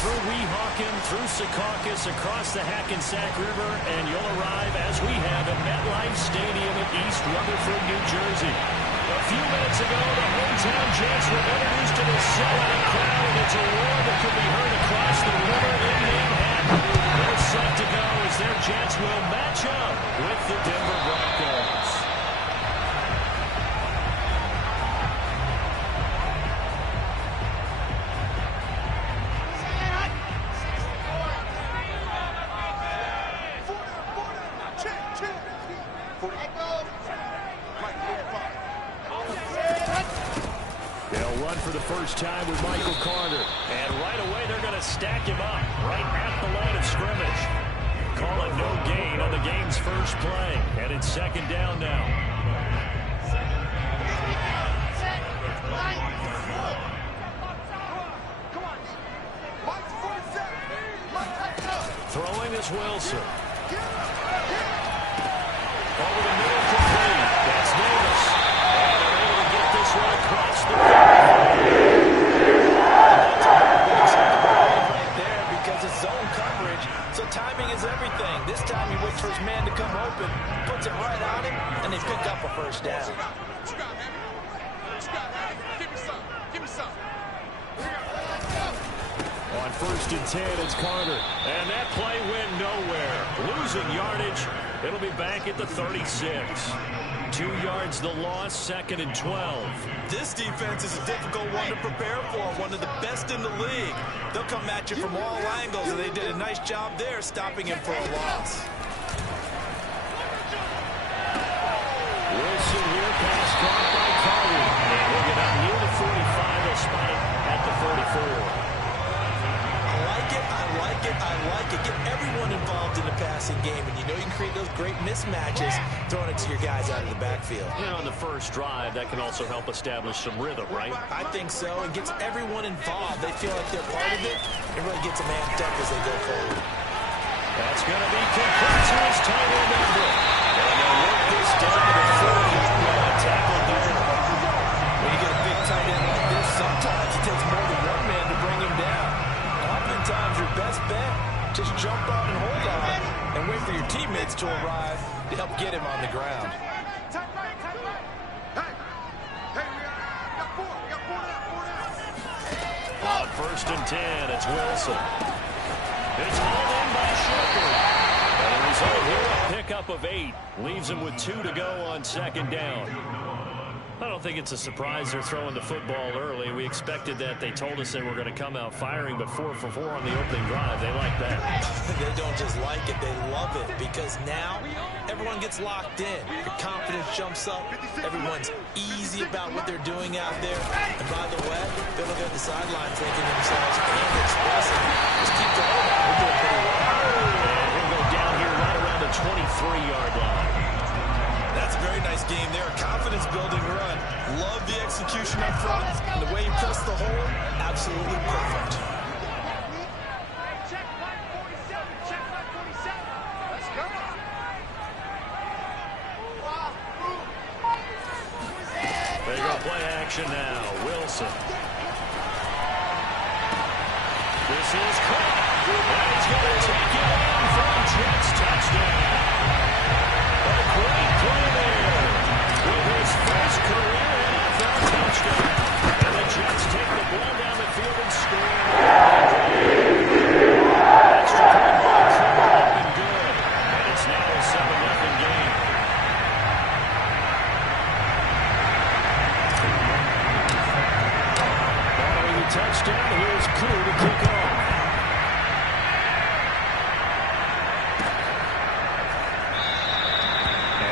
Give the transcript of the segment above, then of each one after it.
through Weehawken, through Secaucus, across the Hackensack River, and you'll arrive, as we have, at MetLife Stadium in East Rutherford, New Jersey. A few minutes ago, the hometown Jets were introduced to the sellout crowd, and it's a roar that could be heard across the river in Manhattan. They're set to go as their Jets will match up with the Denver Broncos. They'll run for the first time with Michael Carter. And right away, they're going to stack him up right at the line of scrimmage. Call it no gain on the game's first play. And it's second down now. Throwing is Wilson. Over the middle, complete. That's Davis. And they're able to get this one across the right there because it's zone coverage, so timing is everything. This time he waits for his man to come open, puts it right on him, and they pick up a first down. What you got, man? What you got, man? Give me some. Give me some. On 1st and 10, it's Carter. And that play went nowhere. Losing yardage. It'll be back at the 36. 2 yards the loss, 2nd and 12. This defense is a difficult one to prepare for, one of the best in the league. They'll come at you from all angles, and they did a nice job there stopping him for a loss. Wilson here, pass caught by Carter. And he'll get out near the 45. He'll spot it at the 44. I like it. Get everyone involved in the passing game, and you know you can create those great mismatches throwing it to your guys out of the backfield. And on the first drive, that can also help establish some rhythm, right? I think so. It gets everyone involved. They feel like they're part of it. It really gets them amped up as they go forward. That's going to be complete to his tight end Everett. And they'll work this down to the 40-yard tackle there. When you get a big tight end like this, sometimes it takes more than one man to bring him down. Oftentimes, your best bet, just jump out and hold on and wait for your teammates to arrive to help get him on the ground. On 1st and 10, it's Wilson. It's hauled in by Shepard. And the result here, a pickup of 8. Leaves him with 2 to go on 2nd down. I don't think it's a surprise they're throwing the football early. We expected that. They told us they were going to come out firing, but 4 for 4 on the opening drive. They like that. They don't just like it, they love it, because now everyone gets locked in. Your confidence jumps up. Everyone's easy about what they're doing out there. And by the way, they're looking at the sideline thinking to themselves, and expressing, just keep going. We're doing pretty well. And he'll go down here right around the 23-yard line. That's a very nice game there. A confidence-building run. Love the execution up front. And the way he pressed the hole, absolutely perfect. Check 47. Check 47. Let's go. They go play action now. Wilson. This is caught. And he's going to take it in for a Jets touchdown. A great play there with his first career NFL touchdown. And the Jets take the ball down the field and score. Extra point ball triple up and good. And it's now a 7-0 game. Following the touchdown, here's Koo to kick off.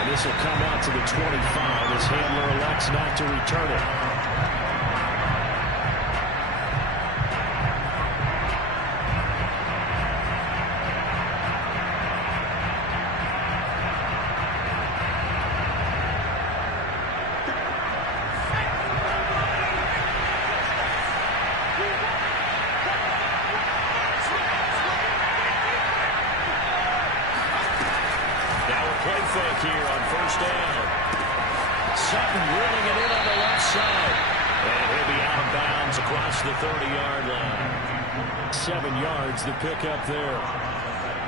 This will come out to the 25 as Handler elects not to return it. Fake here on 1st down. Sutton reeling it in on the left side. And he'll be out of bounds across the 30-yard line. 7 yards to pick up there.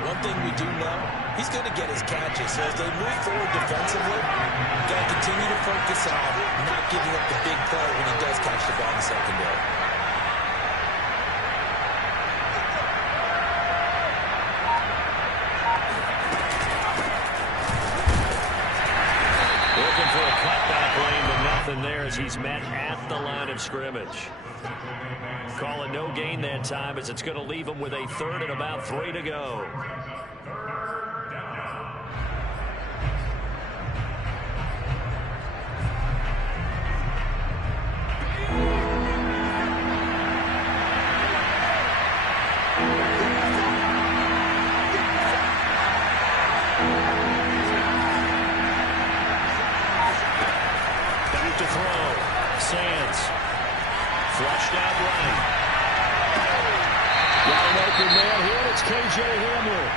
One thing we do know, he's going to get his catches. So as they move forward defensively, got to continue to focus on not giving up the big play when he does catch the ball in the secondary. Looking for a cutback lane, but nothing there as he's met at the line of scrimmage. Call it no gain that time as it's going to leave him with a 3rd and about 3 to go. Back to throw. Sands. Flushed out right. Got an open man here. It's K.J. Hamler.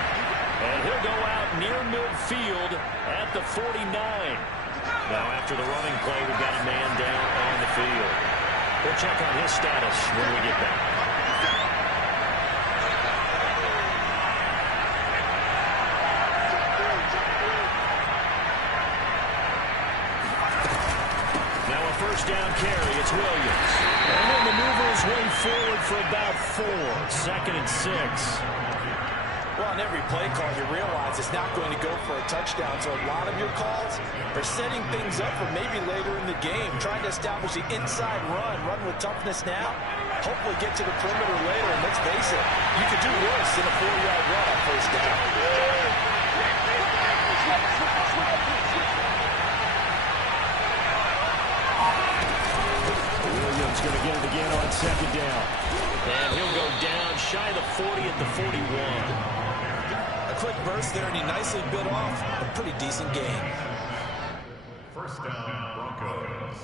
And he'll go out near midfield at the 49. Now after the running play, we've got a man down on the field. We'll check on his status when we get back. Now a first down carry. It's Williams. And he'll maneuver his way forward for about 4. 2nd and 6. Well, on every play call, you realize it's not going to go for a touchdown. So a lot of your calls are setting things up for maybe later in the game, trying to establish the inside run with toughness now, hopefully get to the perimeter later. And let's face it, you could do worse than a 4-yard run on first down. Williams going to get it again on 2nd down. And he'll go down shy of the 40 at the 41. A quick burst there, and he nicely bit off a pretty decent gain. First down, Broncos.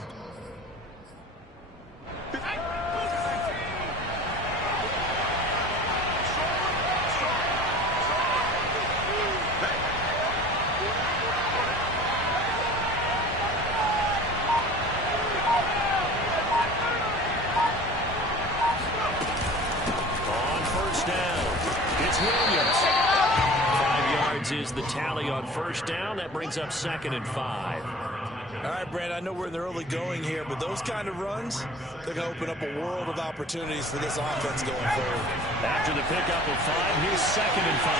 On first down, it's Williams. 5 yards is the tally on first down. That brings up 2nd and 5. All right, Brad, I know we're in the early going here, but those kind of runs, they're going to open up a world of opportunities for this offense going forward. After the pickup of 5, here's 2nd and 5.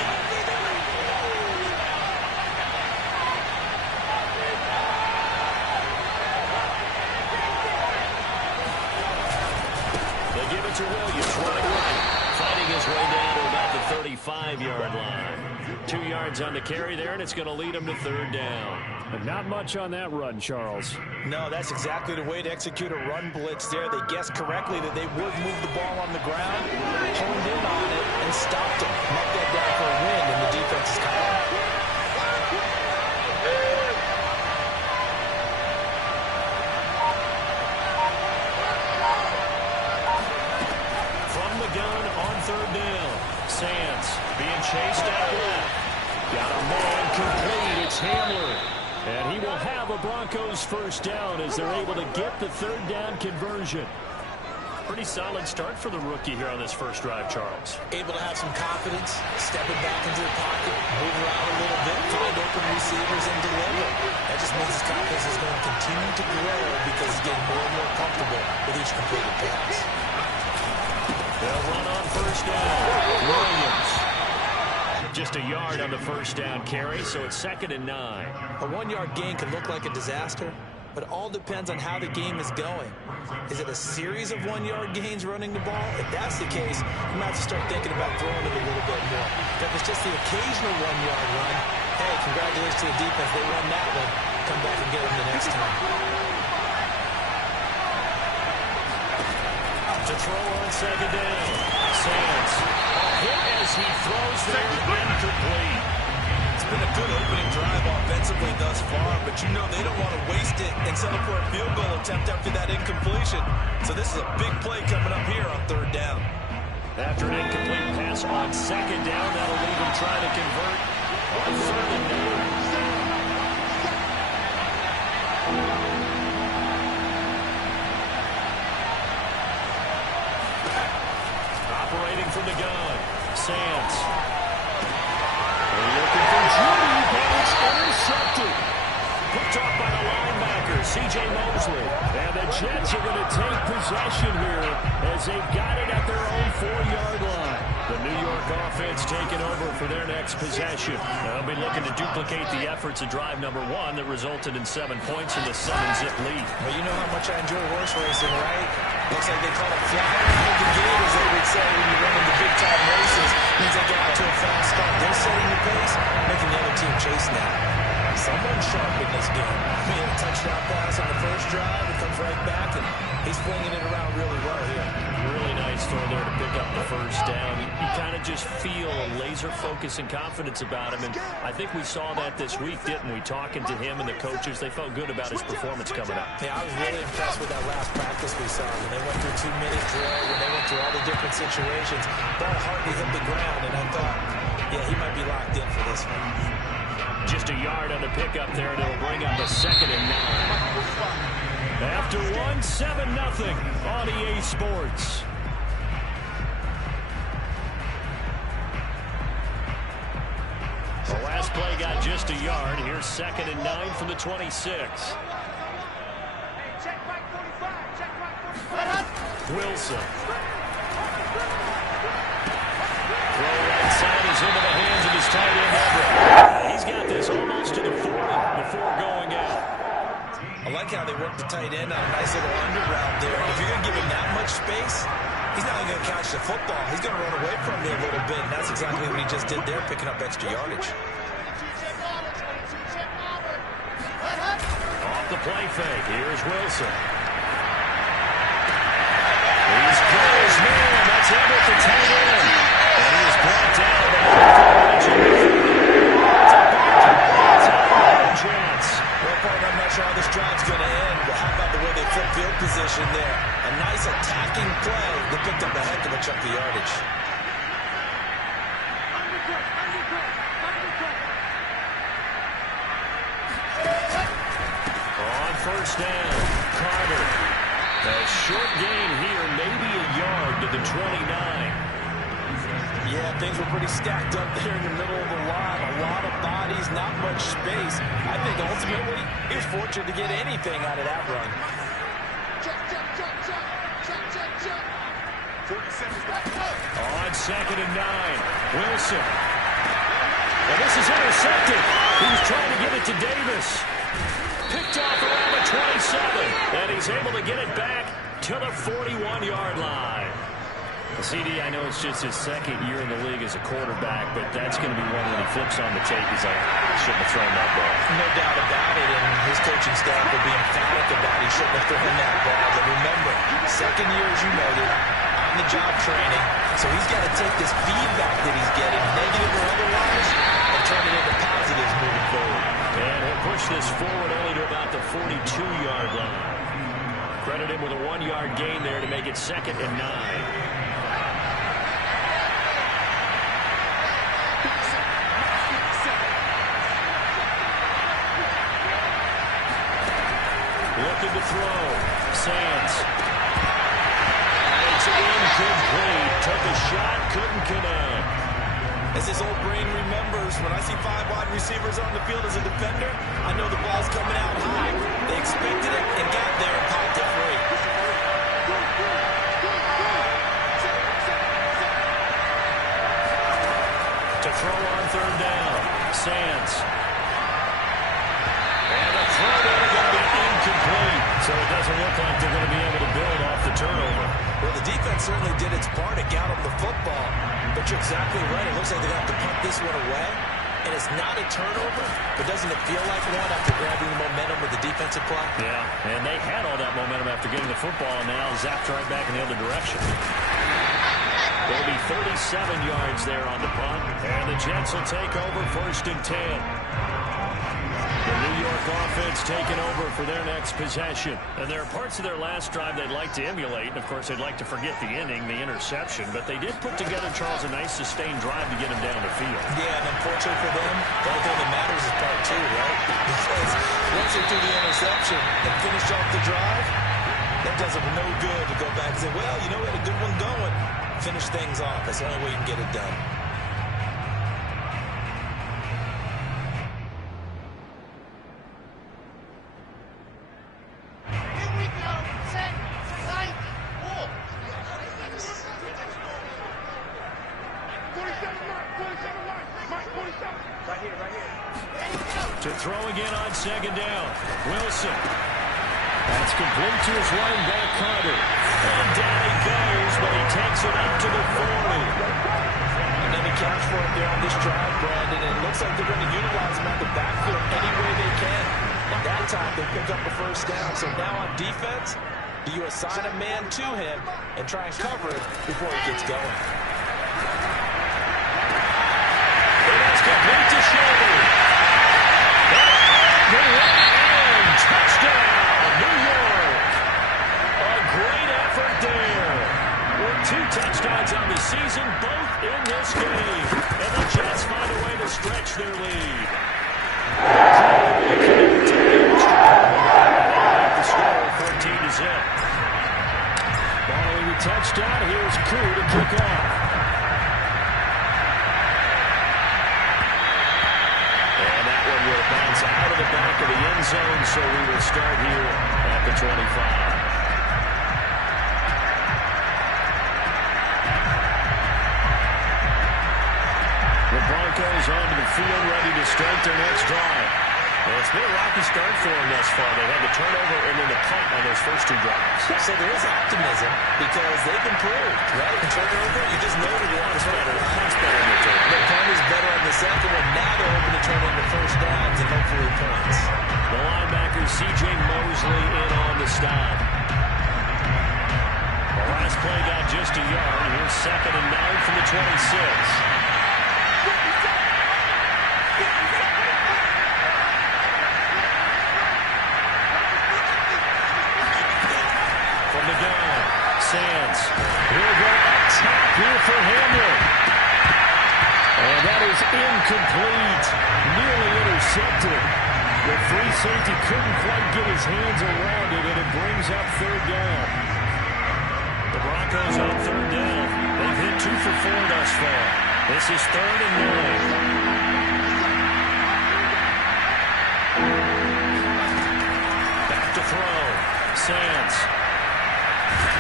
They give it to Williams, running right, fighting his way down to about the 35-yard line. 2 yards on the carry there, and it's going to lead him to 3rd down. But not much on that run, Charles. No, that's exactly the way to execute a run blitz there. They guessed correctly that they would move the ball on the ground, honed in on it, and stopped him. Knocked that down for a win in the defense's column. From the gun on 3rd down. Sands being chased out left. Got a man complete. It's Hamler. And he will have a Broncos first down as they're able to get the 3rd down conversion. Pretty solid start for the rookie here on this first drive, Charles. Able to have some confidence, stepping back into the pocket, move around a little bit, find open receivers, and deliver. That just means his confidence is going to continue to grow because he's getting more and more comfortable with each completed pass. They'll run on first down. Williams. Just a yard on the first down carry, so it's 2nd and 9. A 1-yard gain can look like a disaster, but it all depends on how the game is going. Is it a series of 1-yard gains running the ball? If that's the case, you might have to start thinking about throwing it a little bit more. If it's just the occasional 1-yard run, hey, congratulations to the defense. They won that one. Come back and get them the next time. To throw on 2nd down. Sands. A hit as he throws there, incomplete. It's been a good opening drive offensively thus far, but you know they don't want to waste it and settle for a field goal attempt after that incompletion. So this is a big play coming up here on 3rd down. After an incomplete pass on 2nd down, that'll leave him trying to convert on 3rd and 9. Operating Sands. Looking for Judy, but it's intercepted. Picked off by the linebacker, C.J. Mosley. And the Jets are going to take possession here as they've got it at their own 4-yard line. The New York offense taking over for their next possession. They'll be looking to duplicate the efforts of drive number 1 that resulted in 7 points in the 7-zip lead. Well, you know how much I enjoy horse racing, right? Looks like they call it flying out of the gate, as they would say when you run into big-time races. Means they get out to a fast start. They're setting the pace, making the other team chase now. Someone sharp in this game. He had a touchdown pass on the first drive. It comes right back, and he's flinging it around really well here. Really nice throw there to pick up the first down. You kind of just feel a laser focus and confidence about him, and I think we saw that this week, didn't we? Talking to him and the coaches, they felt good about his performance coming up. Yeah, I was really impressed with that last practice we saw. When they went through 2-minute drill, when they went through all the different situations, ball hardly hit the ground, and I thought, yeah, he might be locked in for this one. Just a yard on the pickup there, and it'll bring up a 2nd and 9. After 1, 7-0 on EA Sports. The last play got just a yard. Here's 2nd and 9 from the 26. Wilson. Throw right side is into the hands of his tight end, Everett. He's got this almost to the 40 before going out. I like how they work the tight end on a nice little under route there. If you're going to give him that much space, he's not going to catch the football. He's going to run away from me a little bit, and that's exactly what he just did there, picking up extra yardage. Off the play fake, here's Wilson. He's goes, man, that's Everett, the tight end. And he is brought down by the chance. Well, partner, I'm not sure how this drive's going to end, but how about the way they flip field position there? A nice attacking play that picked up a heck of a chunk of yardage. On first down, Carter. A short gain here, maybe a yard to the 29. Yeah, things were pretty stacked up there in the middle of the line. A lot of bodies, not much space. I think ultimately he was fortunate to get anything out of that run. On 2nd and 9, Wilson. And this is intercepted. He was trying to get it to Davis. Picked off around the 27. And he's able to get it back to the 41-yard line. CD, I know it's just his 2nd year in the league as a quarterback, but that's going to be one when he flips on the tape. He's like, I shouldn't have thrown that ball. No doubt about it, and his coaching staff will be emphatic about he shouldn't have thrown that ball. But remember, 2nd year, as you noted, on the job training, so he's got to take this feedback that he's getting, negative or otherwise, and turn it into positives moving forward. And he'll push this forward only to about the 42-yard line. Credit him with a 1-yard gain there to make it 2nd and 9. Looking to throw. Sands. It's incomplete. Took a shot, couldn't connect. As his old brain remembers, when I see 5 wide receivers on the field as a defender, I know the ball's coming out high. They expected it and got there and popped it free. To throw on 3rd down. Sands. And the throw there going to be incomplete. So it doesn't look like they're going to be able to build off the turnover. Well, the defense certainly did its part to get them the football. But you're exactly right. It looks like they're going to have to punt this one away. And it's not a turnover, but doesn't it feel like one after grabbing the momentum with the defensive play? Yeah, and they had all that momentum after getting the football, and now zapped right back in the other direction. There'll be 37 yards there on the punt, and the Jets will take over 1st and 10. The New York offense taking over for their next possession. And there are parts of their last drive they'd like to emulate. And, of course, they'd like to forget the inning, the interception. But they did put together, Charles, a nice sustained drive to get him down the field. Yeah, and unfortunately for them, the only thing that matters is part 2, right? Because once they do the interception and finish off the drive, that does them no good to go back and say, well, you know, we had a good one going. finish things off. That's the only way you can get it done. To throw again on second down. Wilson. That's complete to his running back, Carter. And down he goes, but he takes it up to the 40. Another catch for him there on this drive, Brandon. And it looks like they're going to utilize him at the backfield any way they can. And that time they pick up the first down. So now on defense, do you assign a man to him and try and cover it before he gets going? And that's complete to Shelby. The right end, touchdown, New York. A great effort there. With 2 touchdowns on the season, both in this game. And the Jets find a way to stretch their lead. The score 14-0. Following the touchdown, here's Koo to kick off. Will bounce out of the back of the end zone, so we will start here at the 25. The Broncos onto the field, ready to start their next drive. Well, it's been a rocky start for them thus far. They had the turnover and then the punt on those first 2 drives. So there is optimism because they've improved, right? The turnover, you just know that Punt's better. Punt's better than the turnover. the punt is better on the second one. Now they're hoping to turn into first downs and hopefully points. The linebacker, C.J. Mosley, in on the stop. The last play got just a yard. Here's 2nd and 9 from the 26. From the gun, Sands. He'll go up top here for Hamlin. And that is incomplete. Nearly intercepted. The free safety couldn't quite get his hands around it, and it brings up 3rd down. The Broncos on 3rd down. They've hit 2 for 4 thus far. This is 3rd and 9. Back to throw. Sands.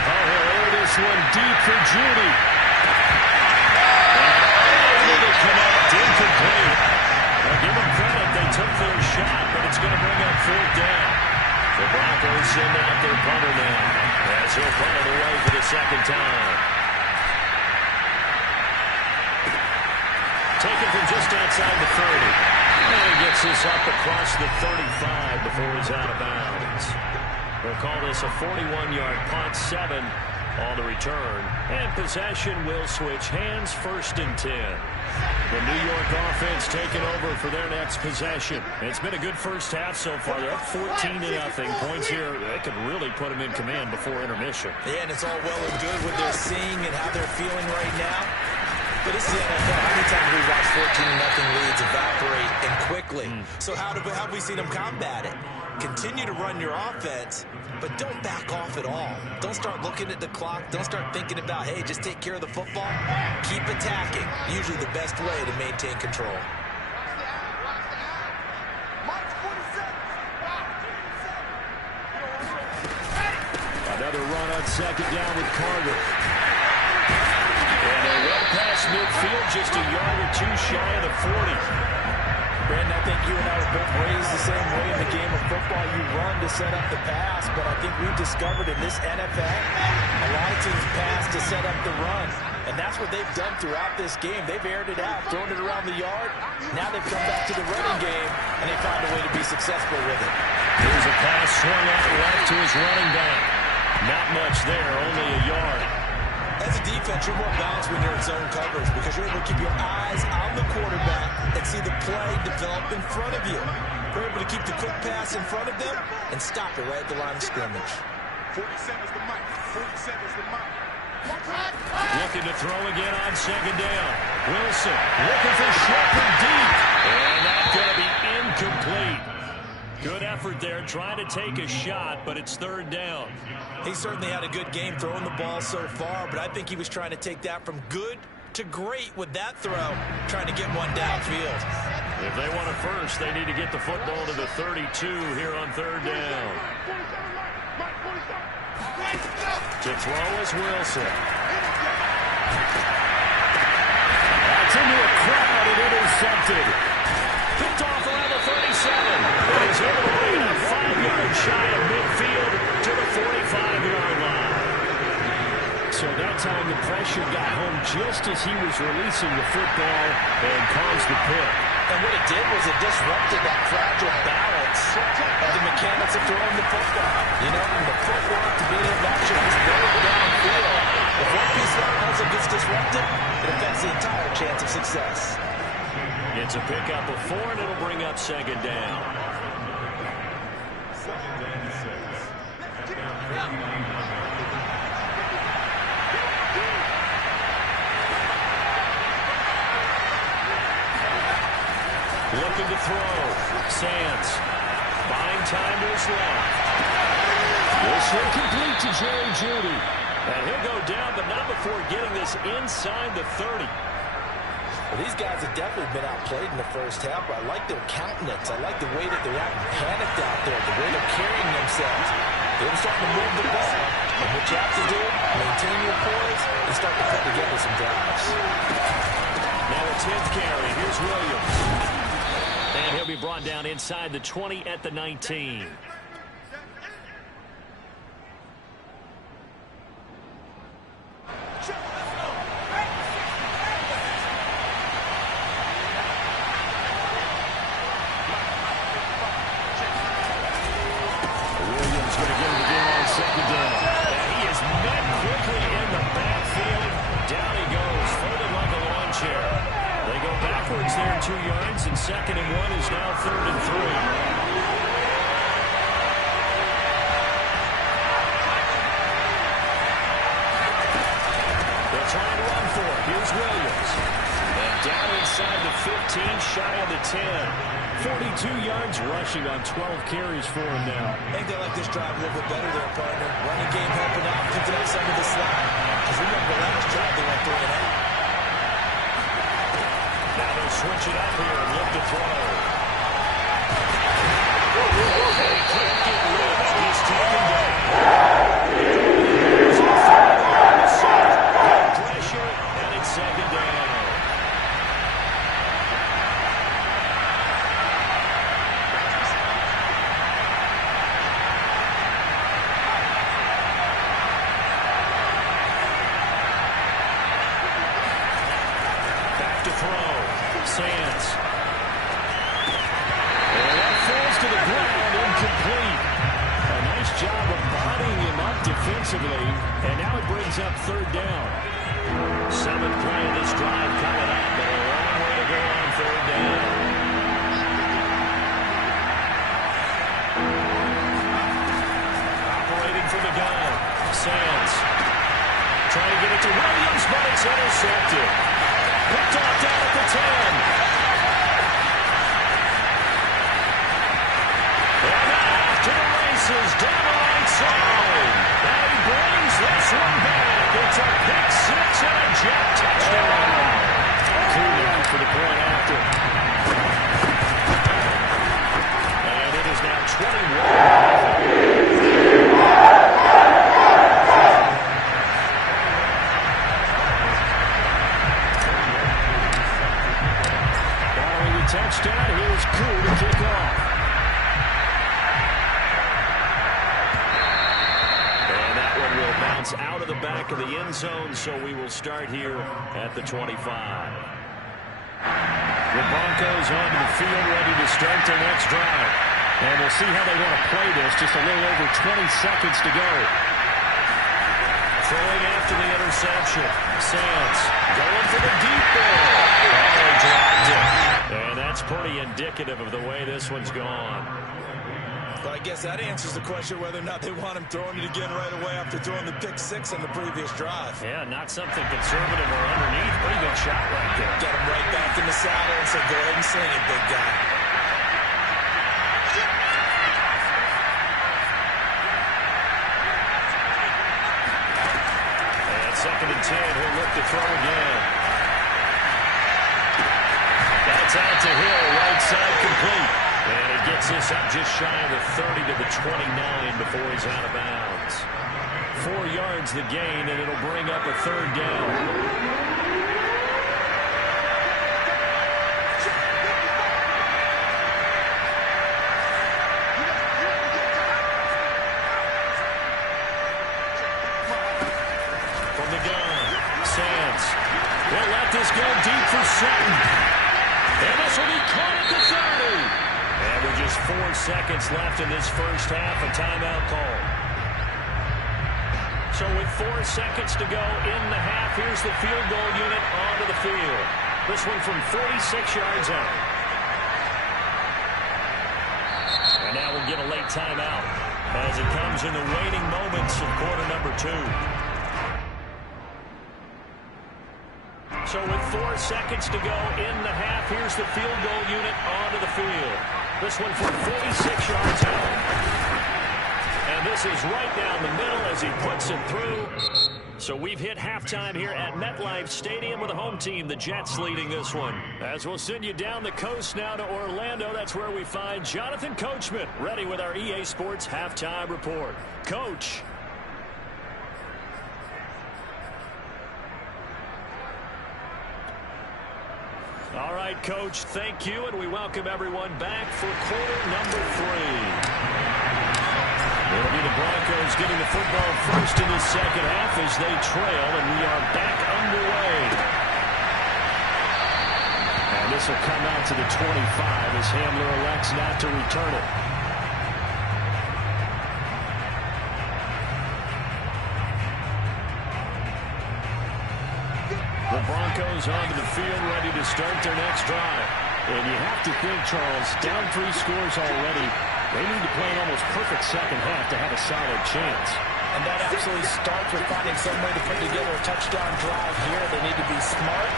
Oh, he'll air this one deep for Judy. Able to connect, incomplete. Now give them credit, they took their shot, but it's going to bring up 4th down. The Broncos send out their punter now, as he'll punt it away for the 2nd time. Taken from just outside the 30. And he gets this up across the 35 before he's out of bounds. They'll call this a 41-yard punt, 7 on the return. And possession will switch hands, 1st and 10. The New York offense taking over for their next possession. It's been a good first half so far. They're up 14-0. Points here, they could really put them in command before intermission. Yeah, and it's all well and good what they're seeing and how they're feeling right now. But it's the NFL. How many times we watch 14-0 leads evaporate and quickly? So how have we seen them combat it? Continue to run your offense, but don't back off at all. Don't start looking at the clock. Don't start thinking about, hey, just take care of the football. Keep attacking. Usually the best way to maintain control. Another run on 2nd down with Carter. And they run past midfield, just a yard or 2 shy of the 40. Brandon, I think you and I were both raised the same way in the game of football. You run to set up the pass, but I think we've discovered in this NFL, a lot of teams pass to set up the run. And that's what they've done throughout this game. They've aired it out, thrown it around the yard. Now they've come back to the running game, and they found a way to be successful with it. Here's a pass swung out left to his running back. Not much there, only a yard. As a defense, you're more balanced when you're in zone coverage because you're able to keep your eyes on the quarterback and see the play develop in front of you. You're able to keep the quick pass in front of them and stop it right at the line of scrimmage. 47 is the mic. 47 is the mic. Looking to throw again on 2nd down. Wilson looking for Shepard deep. And that's going to be incomplete. Good effort there, trying to take a shot, but it's third down. He certainly had a good game throwing the ball so far, but I think he was trying to take that from good to great with that throw, trying to get one downfield. If they want a first, they need to get the football to the 32 here on third down. To throw is Wilson. That's into a crowd and intercepted. Picked off around the 37. And he's able to bring it up 5 yards shy of midfield to the 45-yard line. So that time the pressure got home just as he was releasing the football and caused the pick. And what it did was it disrupted that fragile balance of the mechanics of throwing the football. You know, the footwork to being able to actually just throw it downfield. If one piece of that puzzle gets disrupted, it affects the entire chance of success. It's a pickup of 4, and it'll bring up second down. Looking to throw. Sands. Buying time to his left. This will complete to Jerry Jeudy. And he'll go down, but not before getting this inside the 30. Well, these guys have definitely been outplayed in the first half, but I like their countenance. I like the way that they're acting panicked out there, the way they're carrying themselves. They're starting to move the ball. And what you have to do, maintain your poise, and start to put together some drives. Now a 10th carry. Here's Williams. And he'll be brought down inside the 20 at the 19. Second and 1 is now 3rd and 3. They're trying to run for it. Here's Williams. And down inside the 15, shy of the 10. 42 yards rushing on 12 carries for him now. I think they like this drive a little bit better there, partner. Running game helping out, picking up some of the slack. Because remember the last drive they went 3 and out. Now they'll switch it up here and look to throw. They can't get loose. He's taken down. Pressure, and it's second down. Back to throw. Sands. And that falls to the ground, incomplete. A nice job of bodying him up defensively, and now it brings up third down. 7th play of this drive coming up, but a long way to go on third down. Operating from the gun. Sands. Trying to get it to Williams, but it's intercepted. Picked off down at the 10. And now to the races, down the right side. And he brings this one back. It's a pick 6 and a jet touchdown. Cool down for the point after. And it is now 21. Touchdown. Here's Koo to kick off. And that one will bounce out of the back of the end zone, so we will start here at the 25. The Broncos onto the field, ready to start their next drive. And we'll see how they want to play this. Just a little over 20 seconds to go. Throwing after the interception. Sands going for the deep ball. Oh, dropped it. And that's pretty indicative of the way this one's gone. But I guess that answers the question whether or not they want him throwing it again right away after throwing the pick 6 on the previous drive. Yeah, not something conservative or underneath. Pretty good shot right there. Get him right back in the saddle and say, go ahead and sling it, big guy. and 10. He'll look to throw again. That's out to Hill, right side complete. And he gets this up just shy of the 30 to the 29 before he's out of bounds. 4 yards the gain, and it'll bring up a third down. They'll let this go deep for Sutton. And this will be caught at the 30. And with just 4 seconds left in this first half, a timeout call. So with 4 seconds to go in the half, here's the field goal unit onto the field. This one from 46 yards out. And now we'll get a late timeout as it comes in the waning moments of quarter number 2. So with 4 seconds to go in the half, here's the field goal unit onto the field. This one from 46 yards out. And this is right down the middle as he puts it through. So we've hit halftime here at MetLife Stadium with the home team, the Jets, leading this one. As we'll send you down the coast now to Orlando, that's where we find Jonathan Coachman, ready with our EA Sports halftime report. Coach. All right, Coach, thank you, and we welcome everyone back for quarter number 3. It'll be the Broncos getting the football first in the second half as they trail, and we are back underway. And this will come out to the 25 as Hamler elects not to return it. The Broncos onto the field, ready to start their next drive. And you have to think, Charles, down 3 scores already. They need to play an almost perfect second half to have a solid chance. And that absolutely starts with finding some way to put together a touchdown drive here. They need to be smart,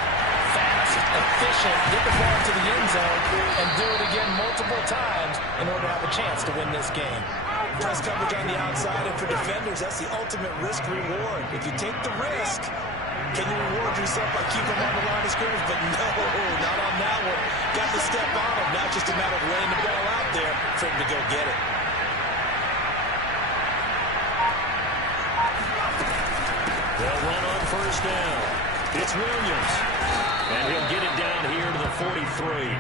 fast, efficient, get the ball into the end zone, and do it again multiple times in order to have a chance to win this game. Press coverage on the outside, and for defenders, that's the ultimate risk-reward. If you take the risk, can you reward yourself by keeping them on the line of scrimmage? But no, not on that one. Got to step on him. Now it's just a matter of laying the ball out there for him to go get it. They'll run on first down. It's Williams. And he'll get it down here to the 43.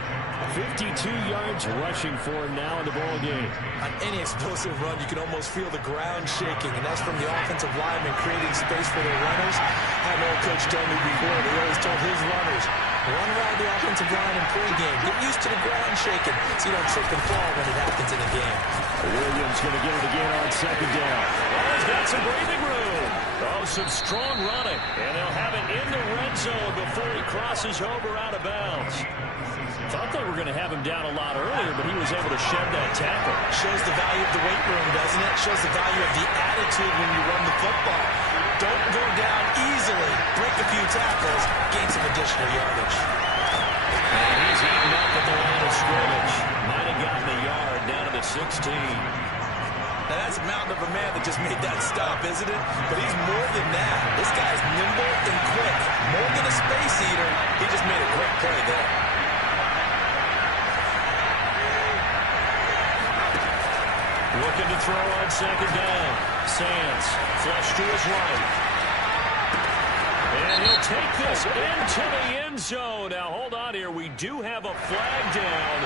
52 yards rushing for him now in the ball game. On any explosive run, you can almost feel the ground shaking, and that's from the offensive linemen creating space for their runners. I had an old coach tell me before, he always told his runners, run around the offensive line in pregame. Get used to the ground shaking so you don't trip and fall when it happens in a game. Williams going to get it again on second down. Oh, he's got some breathing room. Oh, some strong running. And they'll have it in the red zone before he crosses over out of bounds. Thought they were going to have him down a lot earlier, but he was able to shed that tackle. Shows the value of the weight room, doesn't it? Shows the value of the attitude when you run the football. Don't go down easily. Break a few tackles. Gain some additional yardage. And he's eaten up at the line of scrimmage. Might have gotten a yard down to the 16. Now that's a mountain of a man that just made that stop, isn't it? But he's more than that. This guy's nimble and quick. More than a space eater. He just made a great play there. Looking to throw on second down. Sands, flush to his right. And he'll take this into the end zone. Now, hold on here. We do have a flag down.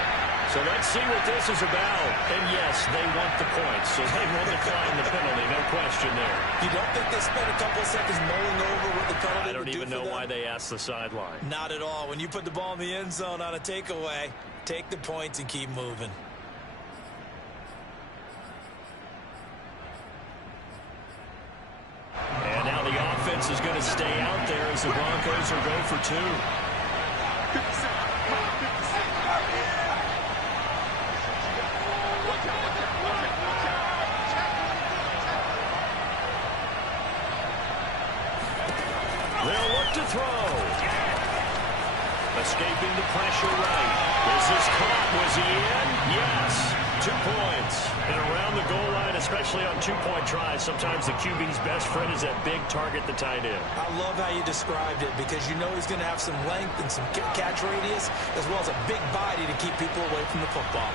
So let's see what this is about. And, yes, they want the points, so they will decline the penalty. No question there. You don't think they spent a couple of seconds mulling over what the penalty I don't even know why they asked the sideline. Not at all. When you put the ball in the end zone on a takeaway, take the points and keep moving. And now the offense is going to stay out there as the Broncos are go for 2. They'll look to throw. Escaping the pressure right. Is this caught? Was he in? Yes. 2 points. And around the goal line, especially on 2-point tries, sometimes the QB's best friend is that big target, the tight end. I love how you described it because you know he's going to have some length and some catch radius as well as a big body to keep people away from the football.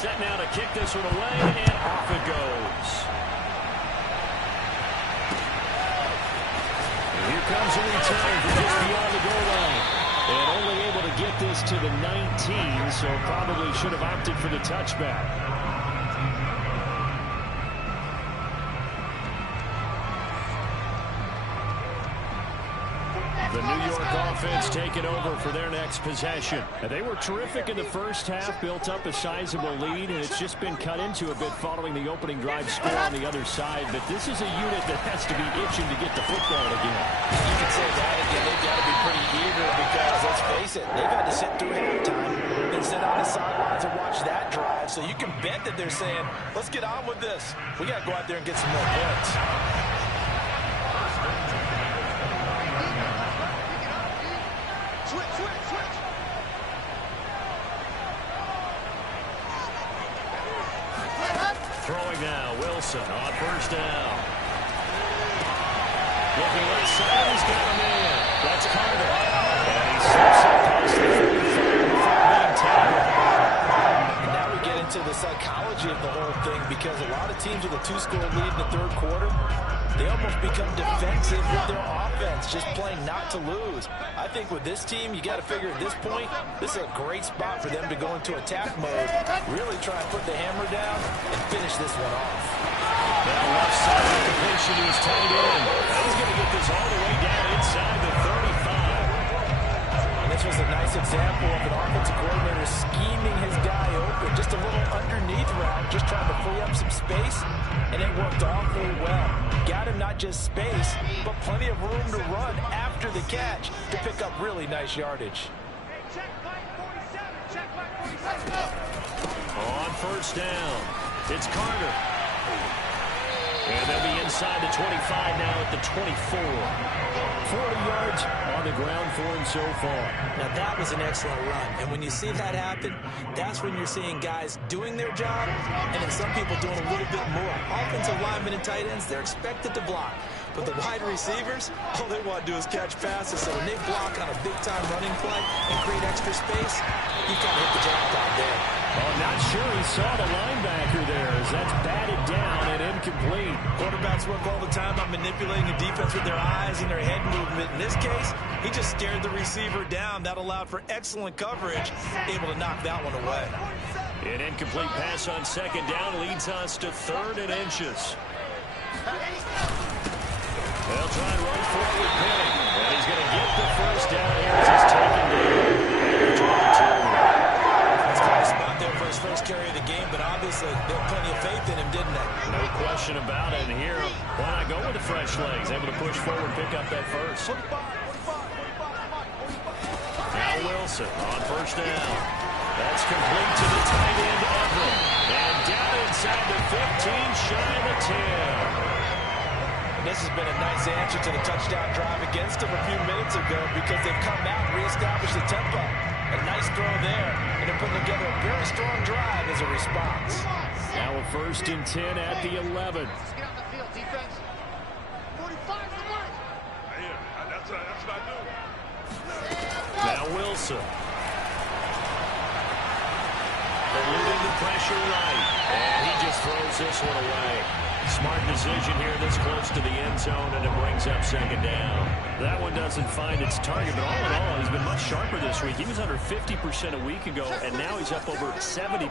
Set now to kick this one away, and off it goes. And here comes a return from just beyond the goal line. And only able to get this to the 19, so probably should have opted for the touchback. The New York offense taking over for their next possession. And they were terrific in the first half, built up a sizable lead, and it's just been cut into a bit following the opening drive score on the other side. But this is a unit that has to be itching to get the football again. You can say that again. They've got to be pretty eager because, let's face it, they've had to sit through halftime and sit on the sidelines and watch that drive. So you can bet that they're saying, let's get on with this. We got to go out there and get some more points. Throwing now, Wilson on first down. Looking left side, he's got a man. That's Carter. And he slips up past the 45 before being tackled. And now we get into the psychology of the whole thing because a lot of teams with a 2-score lead in the third quarter, they almost become defensive with their offense, just playing not to lose. I think with this team, you got to figure at this point, this is a great spot for them to go into attack mode, really try and put the hammer down and finish this one off. Now left side completion to his tight end. He's going to get this all the way down inside the 35. And this was a nice example of an offensive coordinator scheming his guy open, just a little underneath route, just trying to free up some space, and it worked awfully well. Got him not just space, but plenty of room to run after the catch to pick up really nice yardage. On first down, it's Carter. And they'll be inside the 25 now at the 24. 40 yards on the ground for him so far. Now that was an excellent run. And when you see that happen, that's when you're seeing guys doing their job and then some people doing a little bit more. Offensive linemen and tight ends, they're expected to block. But the wide receivers, all they want to do is catch passes. So when they block on a big-time running play and create extra space, you got to hit the jackpot there. Oh, not sure he saw the linebacker there as that's batted down and incomplete. Quarterbacks work all the time on manipulating the defense with their eyes and their head movement. In this case, he just stared the receiver down. That allowed for excellent coverage, able to knock that one away. An incomplete pass on second down leads us to 3rd and inches. They'll try and run forward with Penning. And he's going to get the first down here as he's taken down. That's quite a spot there for his first carry of the game, but obviously they had plenty of faith in him, didn't they? No question about it. And here, why not go with the fresh legs? Able to push forward, pick up that first. Now Wilson on first down. That's complete to the tight end, Everett. And down inside the 15, shy of the 10. This has been a nice answer to the touchdown drive against them a few minutes ago because they've come out and reestablished the tempo. A nice throw there, and they're putting together a very strong drive as a response. Now a 1st and 10 at the 11. Get on the field, defense. 45 to the right. That's what I do. Now Wilson. Eluding the pressure right, and he just throws this one away. Smart decision here this close to the end zone, and it brings up 2nd down. That one doesn't find its target, but all in all, he's been much sharper this week. He was under 50% a week ago, and now he's up over 70%.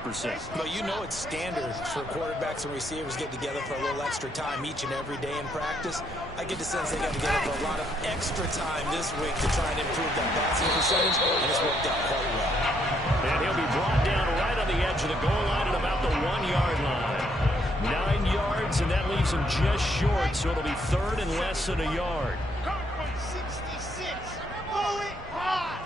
But you know it's standard for quarterbacks and receivers get together for a little extra time each and every day in practice. I get the sense they got together for a lot of extra time this week to try and improve that passing percentage, and it's worked out quite well. And he'll be brought down right on the edge of the goal line at about the 1-yard line. 9 yards, and that leaves him just short, so it'll be 3rd and less than a yard. 66. Move it hard.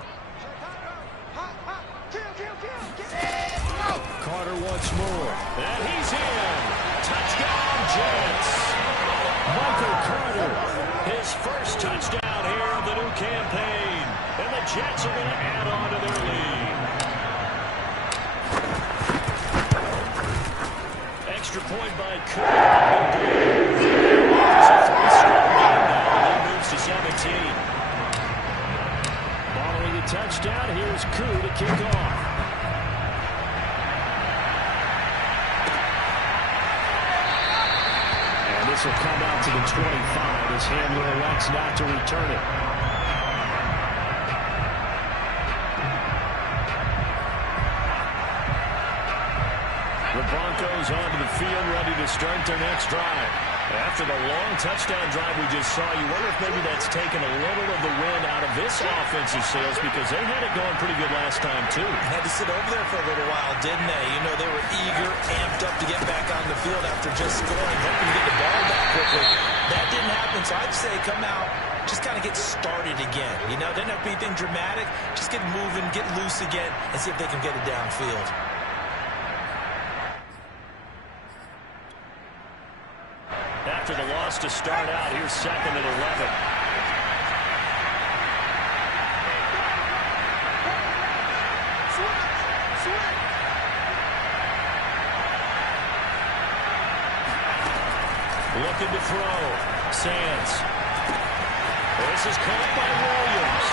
Carter once more, and he's in. Touchdown, Jets. Michael Carter, his first touchdown here of the new campaign, and the Jets are going to add on to their lead. extra point by Cook. It's a 3-score game now. It moves to 17. Following the touchdown, here's Koo to kick off. And this will come out to the 25 as handler elects not to return it. The Broncos onto the field, ready to start their next drive. After the long touchdown drive we just saw, you wonder if maybe that's taken a little of the wind out of this offensive sails, because they had it going pretty good last time, too. Had to sit over there for a little while, didn't they? You know, they were eager, amped up to get back on the field after just scoring, hoping to get the ball back quickly. That didn't happen, so I'd say come out, just kind of get started again. You know, didn't have to be anything dramatic. Just get moving, get loose again, and see if they can get it downfield. After the loss to start out, here's 2nd and 11. Looking to throw. Sands. This is caught by Williams.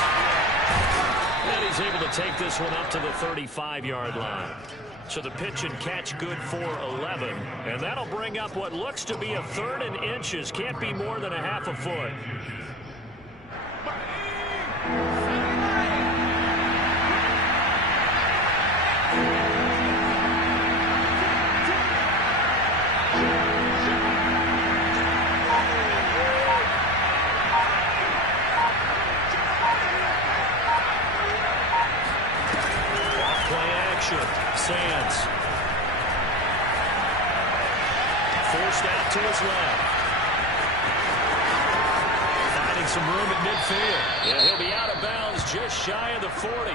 And he's able to take this one up to the 35-yard line. So the pitch and catch good for 11. And that'll bring up what looks to be a 3rd and inches. Can't be more than a half a foot. Sands. Forced out to his left. Finding some room at midfield. Yeah, he'll be out of bounds just shy of the 40.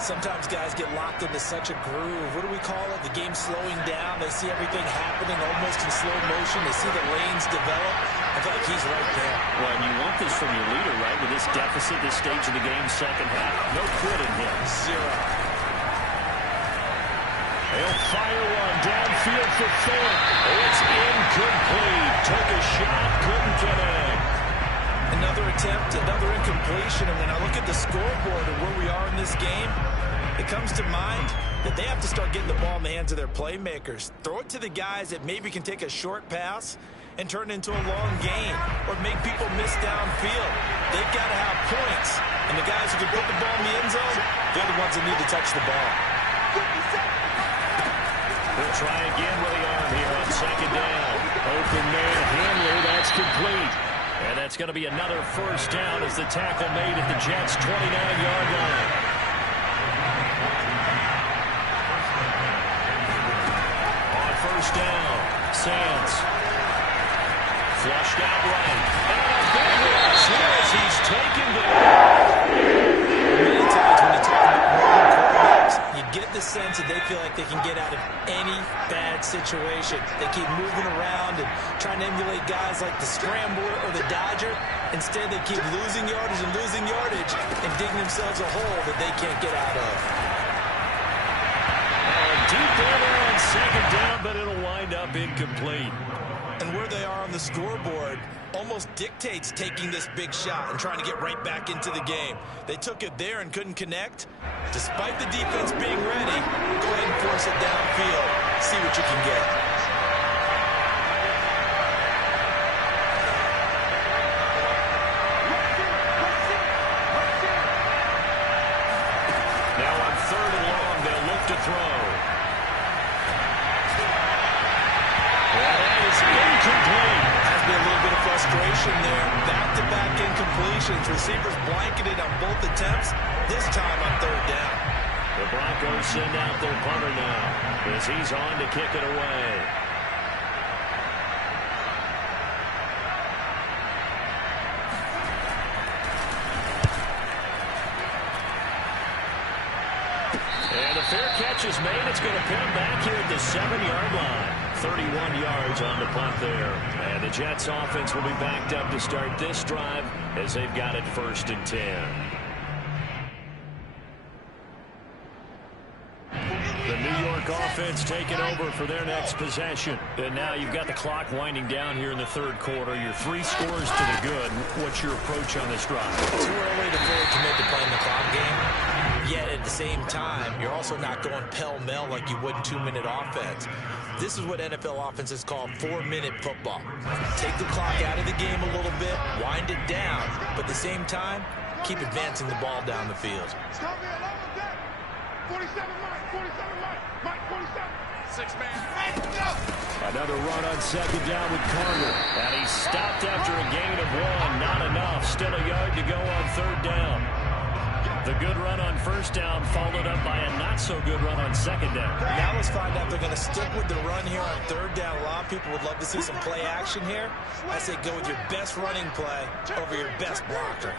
Sometimes guys get locked into such a groove. What do we call it? The game slowing down. They see everything happening almost in slow motion. They see the lanes develop. I feel like he's right there. Well, and you want this from your leader, right? With this deficit, this stage of the game, second half. No quitting him. Zero. They'll fire one downfield for Fant. It's incomplete. Took a shot, couldn't connect. Another attempt, another incompletion. And when I look at the scoreboard and where we are in this game, it comes to mind that they have to start getting the ball in the hands of their playmakers. Throw it to the guys that maybe can take a short pass and turn it into a long gain or make people miss downfield. They've got to have points. And the guys who can put the ball in the end zone, they're the ones that need to touch the ball. We'll try again with the arm here on 2nd down. Open man, Henry, that's complete. And that's going to be another first down as the tackle made at the Jets' 29-yard line. On first down, Sands. Flushed out right. And a big rush here as he's taken down. Many times when you talk about modern quarterbacks, you get the sense that they feel like they can get out of any bad situation. They keep moving around and trying to emulate guys like the Scrambler or the Dodger. Instead, they keep losing yardage and digging themselves a hole that they can't get out of. Deep in there on 2nd down, but it'll wind up incomplete. And where they are on the scoreboard almost dictates taking this big shot and trying to get right back into the game. They took it there and couldn't connect. Despite the defense being ready, go ahead and force it downfield. See what you can get. Now on 3rd and long, they'll look to throw. That is incomplete. Has been a little bit of frustration there. Back-to-back incompletions. Receivers blanketed on both attempts. This time on 3rd down. The Broncos send out their punter now as he's on to kick it away. And a fair catch is made. It's going to pin him back here at the 7-yard line. 31 yards on the punt there. And the Jets offense will be backed up to start this drive as they've got it 1st and 10. The New York offense taking over for their next possession. And now you've got the clock winding down here in the third quarter. You're 3 scores to the good. What's your approach on this drive? Too early to fully commit to playing the clock game. Yet at the same time, you're also not going pell-mell like you would in 2-minute offense. This is what NFL offenses call 4-minute football. Take the clock out of the game a little bit, wind it down, but at the same time, keep advancing the ball down the field. 47, Mike, 47. 6-man. Another run on second down with Carter. And he's stopped after a gain of 1. Not enough. Still a yard to go on third down. The good run on first down followed up by a not-so-good run on second down. Now let's find out if they're going to stick with the run here on third down. A lot of people would love to see some play action here. I say go with your best running play over your best blocker.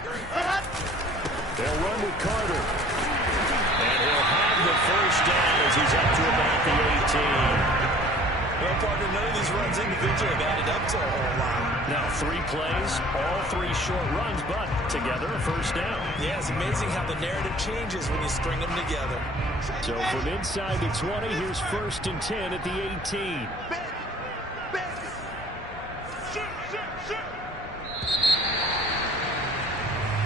They'll run with Carter. And he'll have the first down as he's up to about the 18. Well, partner, none of these runs individually have added up to a whole lot. Now 3 plays, all 3 short runs, but together a first down. Yeah, it's amazing how the narrative changes when you string them together. So from inside the 20, here's 1st and 10 at the 18.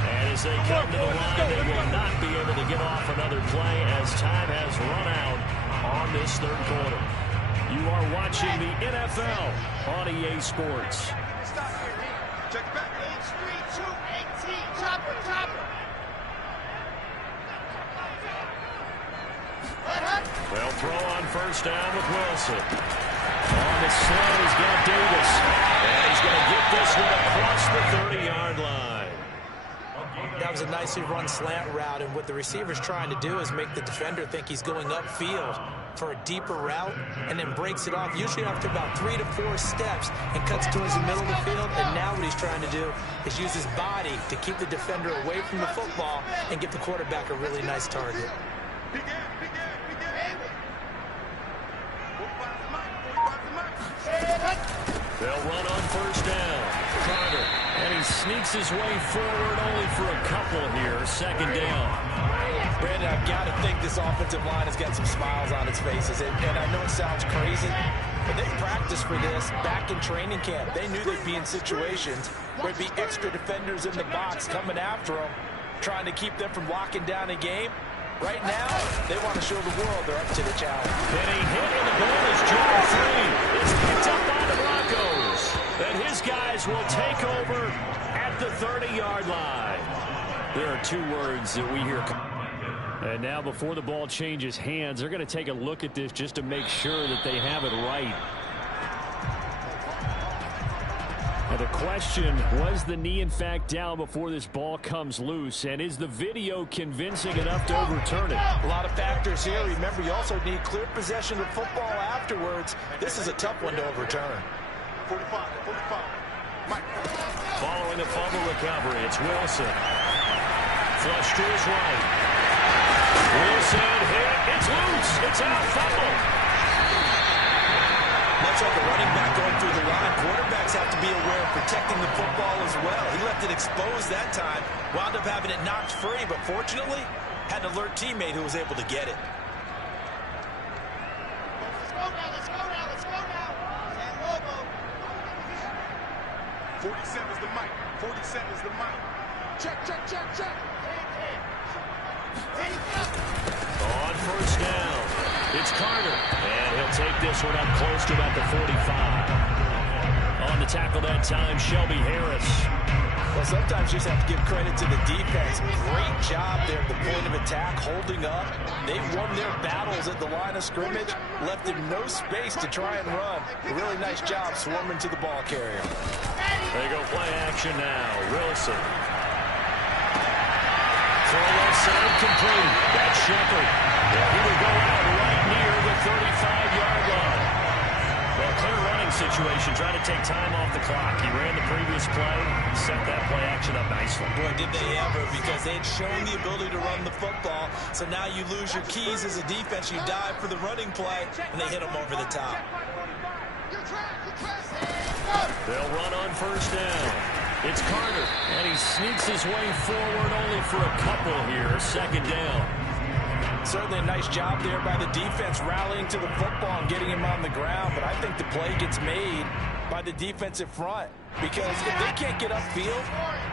And as they come to the line, they will not be able to get off another play as time has run out on this third quarter. You are watching the NFL on EA Sports. Stop here, check it back. H3, 2, 18. Chopper. They'll throw on first down with Wilson. On the slant, he's got Davis. And he's going to get this one across the 30-yard line. That was a nicely run slant route, and what the receiver's trying to do is make the defender think he's going upfield for a deeper route, and then breaks it off, usually after about 3 to 4 steps, and cuts towards the middle of the field. And now what he's trying to do is use his body to keep the defender away from the football and give the quarterback a really nice target. Big ass. They'll run on first down. Carter, and he sneaks his way forward only for a couple here. Second down. Brandon, I've got to think this offensive line has got some smiles on its faces. And I know it sounds crazy, but they practiced for this back in training camp. They knew they'd be in situations where there'd be extra defenders in the box coming after them, trying to keep them from locking down a game. Right now, they want to show the world they're up to the challenge. And he hit in the ball as Joe Free is picked up by the Broncos. And his guys will take over at the 30-yard line. There are 2 words that we hear. And now before the ball changes hands, they're going to take a look at this just to make sure that they have it right. Now the question, was the knee in fact down before this ball comes loose? And is the video convincing enough to overturn it? A lot of factors here. Remember, you also need clear possession of football afterwards. This is a tough one to overturn. 45. Mike. Following the fumble recovery, it's Wilson. Flush to his right. Wilson hit. It's loose. It's out. Fumble. Much like a running back going through the line, quarterbacks have to be aware of protecting the football as well. He left it exposed that time, wound up having it knocked free, but fortunately, had an alert teammate who was able to get it. Let's go now. 47 is the mic. 47 is the mic. Check. On first down, it's Carter. And he'll take this one up close to about the 45. On the tackle that time, Shelby Harris. Well, sometimes you just have to give credit to the defense. Great job there at the point of attack, holding up. They've won their battles at the line of scrimmage, left him no space to try and run. A really nice job swarming to the ball carrier. They go play action now. Wilson. Throw left side complete. That's Shepard. He will go out right near the 35-yard line. Well, clear running situation. Trying to take time off the clock. He ran the previous play. Set that play action up nicely. Boy, did they ever, because they had shown the ability to run the football. So now you lose your keys as a defense. You dive for the running play, and they hit them over the top. They'll run on first down. It's Carter, and he sneaks his way forward only for a couple here. Second down. Certainly a nice job there by the defense rallying to the football and getting him on the ground, but I think the play gets made by the defensive front because if they can't get upfield,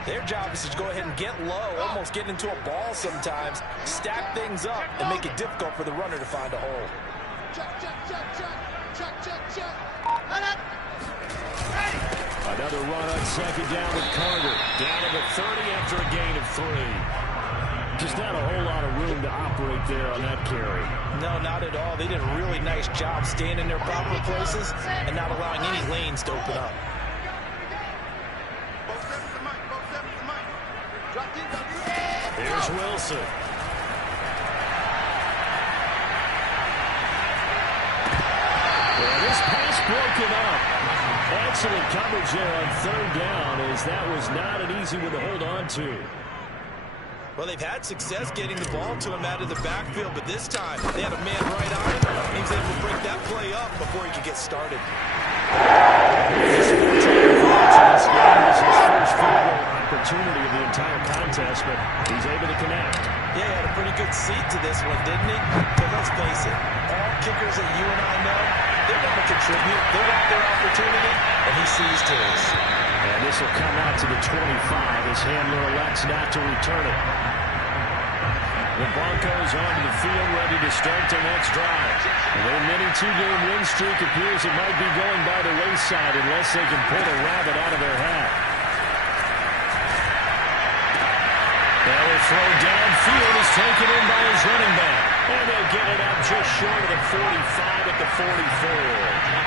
their job is to go ahead and get low, almost get into a ball sometimes, stack things up, and make it difficult for the runner to find a hole. Another run on second down with Carter. Down to the 30 after a gain of 3. Just not a whole lot of room to operate there on that carry. No, not at all. They did a really nice job staying in their proper places and not allowing any lanes to open up. Here's Wilson. Well, this pass broken up. Excellent coverage there on third down, as that was not an easy one to hold on to. Well, they've had success getting the ball to him out of the backfield, but this time they had a man right on him. He was able to break that play up before he could get started. This was his first field goal opportunity of the entire contest, but he's able to connect. Yeah, he had a pretty good seat to this one, didn't he? But let's face it, all kickers that you and I know, they want to contribute. They want their opportunity, and he seized his. And this will come out to the 25 as Handler elects not to return it. The Broncos onto the field, ready to start their next drive. Their mini two-game win streak appears it might be going by the wayside unless they can pull a rabbit out of their hat. That will throw downfield is taken in by his running back. And they'll get it up just short of the 45 at the 44.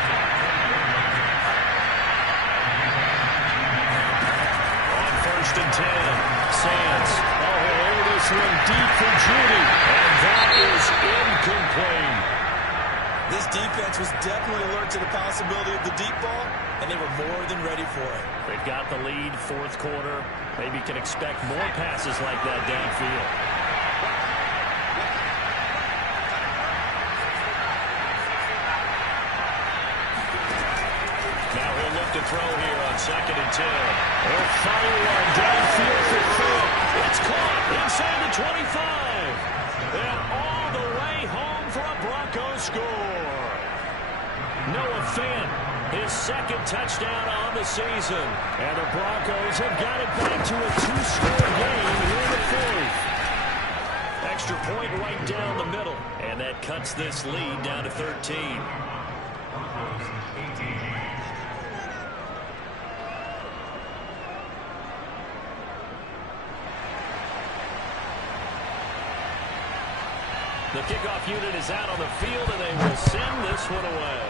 First and 10. Sands. Oh, he'll air this one deep for Judy. And that is incomplete. This defense was definitely alert to the possibility of the deep ball, and they were more than ready for it. They've got the lead, fourth quarter. Maybe can expect more passes like that downfield. Now he'll look to throw here on second and 10. He'll fire one downfield for Phil. It's caught inside the 25. And all the way home for a Broncos score. Noah Fant, his second touchdown on the season. And the Broncos have got it back to a two-score game here in the fourth. Extra point right down the middle. And that cuts this lead down to 13. The kickoff unit is out on the field, and they will send this one away.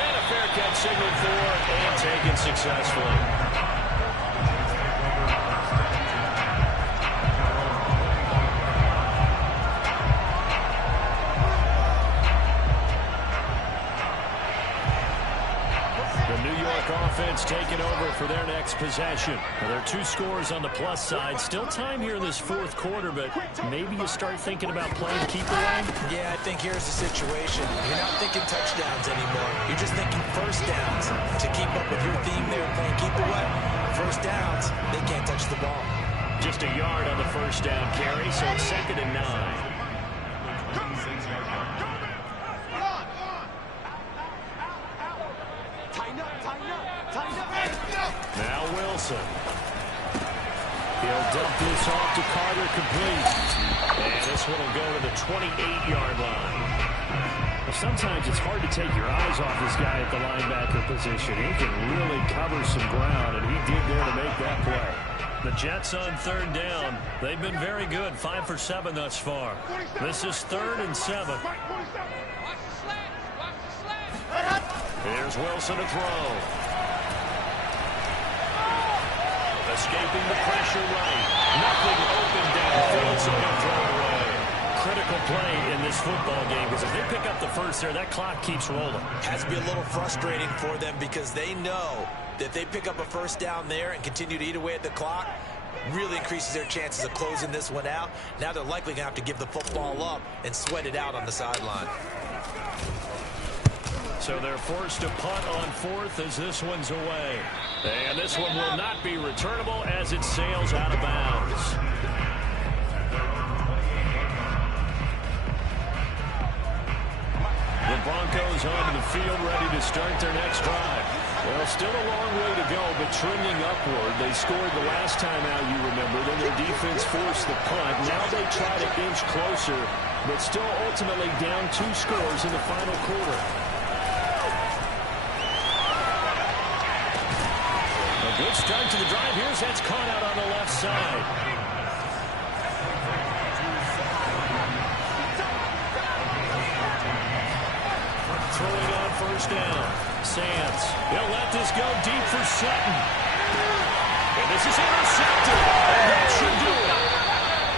And a fair catch signaled for and taken successfully. Offense taking over for their next possession. Well, there are two scores on the plus side. Still time here in this fourth quarter, but maybe you start thinking about playing keep away. Yeah, I think here's the situation. You're not thinking touchdowns anymore. You're just thinking first downs. To keep up with your theme there, playing keep away. First downs, they can't touch the ball. Just a yard on the first down carry, so it's second and 9. Now Wilson. He'll dump this off to Carter complete. And this one will go to the 28-yard line. Well, sometimes it's hard to take your eyes off this guy at the linebacker position. He can really cover some ground, and he did there to make that play. The Jets on third down. They've been very good, 5 for 7 thus far. This is 3rd and 7. Here's Wilson to throw. Escaping the pressure right. Nothing open downfield, so he'll throw it away. Critical play in this football game, because if they pick up the first there, that clock keeps rolling. Has to be a little frustrating for them because they know that if they pick up a first down there and continue to eat away at the clock, really increases their chances of closing this one out. Now they're likely going to have to give the football up and sweat it out on the sideline. So they're forced to punt on 4th as this one's away. And this one will not be returnable as it sails out of bounds. Broncos onto the field, ready to start their next drive. Well, still a long way to go, but trending upward. They scored the last time out, you remember. Then their defense forced the punt. Now they try to inch closer, but still ultimately down 2 scores in the final quarter. A good start to the drive. Here's that's caught out on the left side. Throwing on first down. Sands. They'll let this go deep for Sutton. And this is intercepted. And that should do it.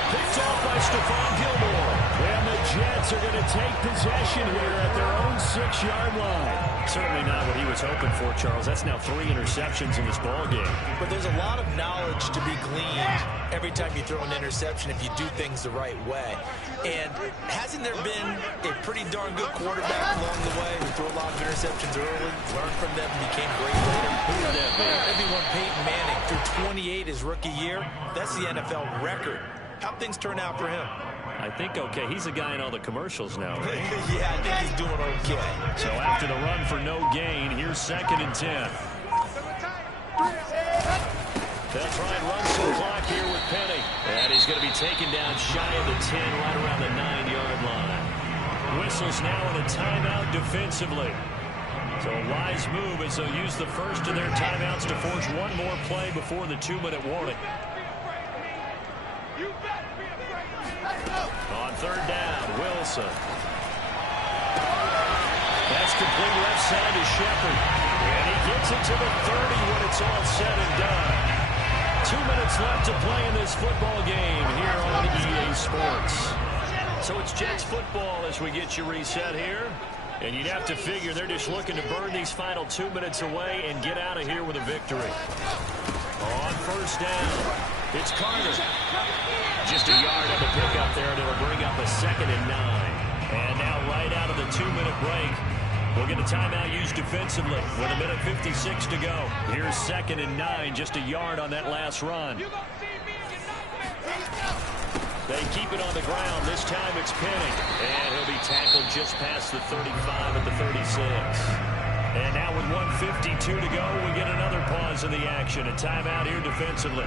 Picked off by Stephon Gilmore. And the Jets are going to take possession here at their own 6-yard line. Certainly not what he was hoping for, Charles. That's now 3 interceptions in this ball game. But there's a lot of knowledge to be gleaned every time you throw an interception if you do things the right way. And hasn't there been a pretty darn good quarterback along the way who threw a lot of interceptions early, learned from them, and became great later? Who would that be? Everyone, Peyton Manning, threw 28 his rookie year. That's the NFL record. How'd things turn out for him? I think okay. He's a guy in all the commercials now, right? Yeah, I think he's doing okay. So after the run for no gain, here's 2nd and 10. They'll try and run some clock here with Penny. And he's going to be taken down shy of the 10, right around the 9-yard line. Whistles now in a timeout defensively. So a wise move as they'll use the first of their timeouts to force one more play before the 2-minute warning. On 3rd down, Wilson. That's complete left side to Shepard. And he gets it to the 30 when it's all said and done. 2 minutes left to play in this football game here on EA Sports. So it's Jets football as we get you reset here. And you'd have to figure they're just looking to burn these final 2 minutes away and get out of here with a victory. On 1st down, it's Carter. Just a yard on the pickup there, and it'll bring up a 2nd and 9. And now right out of the 2-minute break, we'll get a timeout used defensively with 1:56 to go. Here's 2nd and 9, just a yard on that last run. They keep it on the ground. This time it's Penny. And he'll be tackled just past the 35 at the 36. And now with 1:52 to go, we get another pause in the action. A timeout here defensively.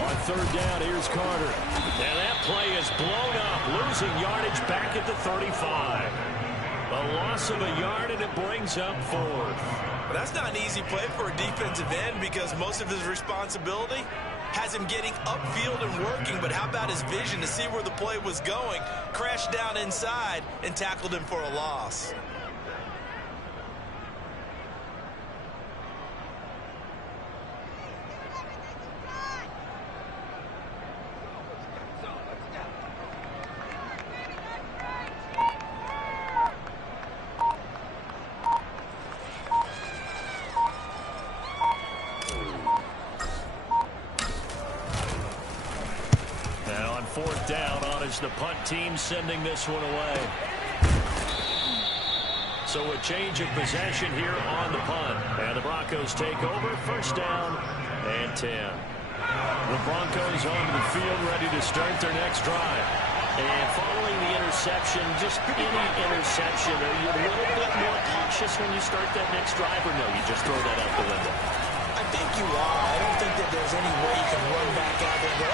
On 3rd down, here's Carter. And that play is blown up, losing yardage back at the 35. A loss of a yard, and it brings up 4th. Well, that's not an easy play for a defensive end because most of his responsibility has him getting upfield and working, but how about his vision to see where the play was going, crashed down inside, and tackled him for a loss. The punt team sending this one away. So a change of possession here on the punt. And the Broncos take over. 1st down and 10. The Broncos onto the field ready to start their next drive. And following the interception, just any interception, are you a little bit more cautious when you start that next drive, or no, you just throw that out the window? I think you are. I don't think that there's any way you can run back out there and go,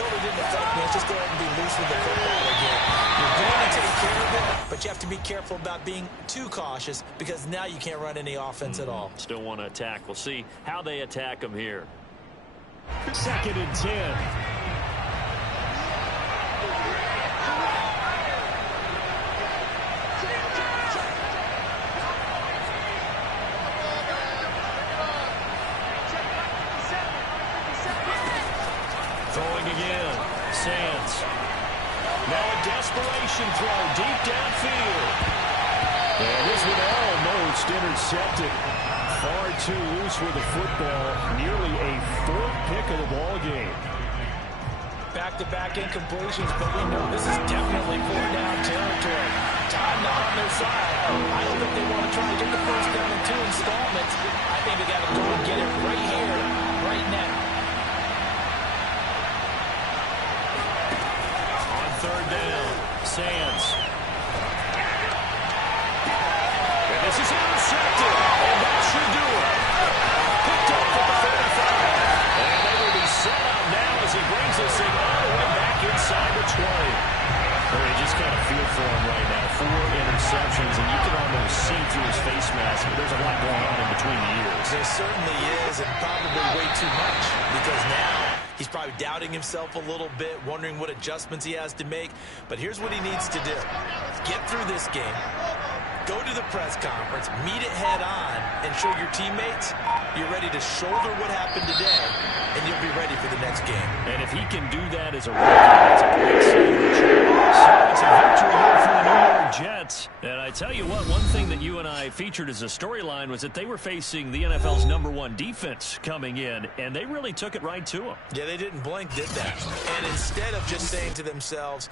totally didn't affect me. Let's just go ahead and be loose with the football again. You're going to take care of it, but you have to be careful about being too cautious because now you can't run any offense at all. Still want to attack. We'll see how they attack them here. 2nd and 10. Throwing again. Sands. Now a desperation throw deep downfield. And this one almost intercepted. Far too loose with the football. Nearly a 4th pick of the ball game. Back back-to-back incompletions, but we know this is definitely four-down territory. Time not on their side. I don't think they want to try to get the first down in 2 installments. I think they got to go and get it right here, right now. On third down, Sands. And this is intercepted, and that should do it. Picked up at the 35. And they will be set up now as he brings this thing all the way back inside the 20. You just kind of feel for him right now. 4 interceptions, and you can almost see through his face mask. There's a lot going on in between the ears. There certainly is, and probably way too much, because now he's probably doubting himself a little bit, wondering what adjustments he has to make. But here's what he needs to do. Get through this game, go to the press conference, meet it head on, and show your teammates you're ready to shoulder what happened today, and you'll be ready for the next game. And if he can do that as a rookie, that's a great sandwich. So it's a victory here for the New York Jets. And I tell you what, one thing that you and I featured as a storyline was that they were facing the NFL's #1 defense coming in, and they really took it right to them. Yeah, they didn't blink, did they? And instead of just saying to themselves,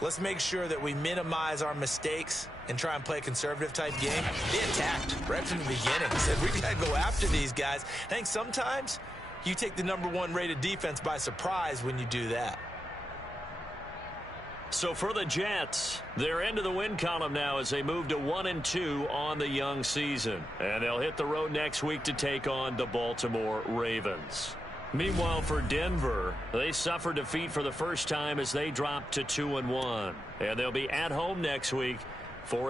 let's make sure that we minimize our mistakes and try and play a conservative-type game, they attacked right from the beginning. Said, we got to go after these guys. I think sometimes you take the #1 rated defense by surprise when you do that. So for the Jets, they're into the win column now as they move to 1-2 on the young season. And they'll hit the road next week to take on the Baltimore Ravens. Meanwhile, for Denver, they suffered defeat for the first time as they dropped to 2-1. And they'll be at home next week for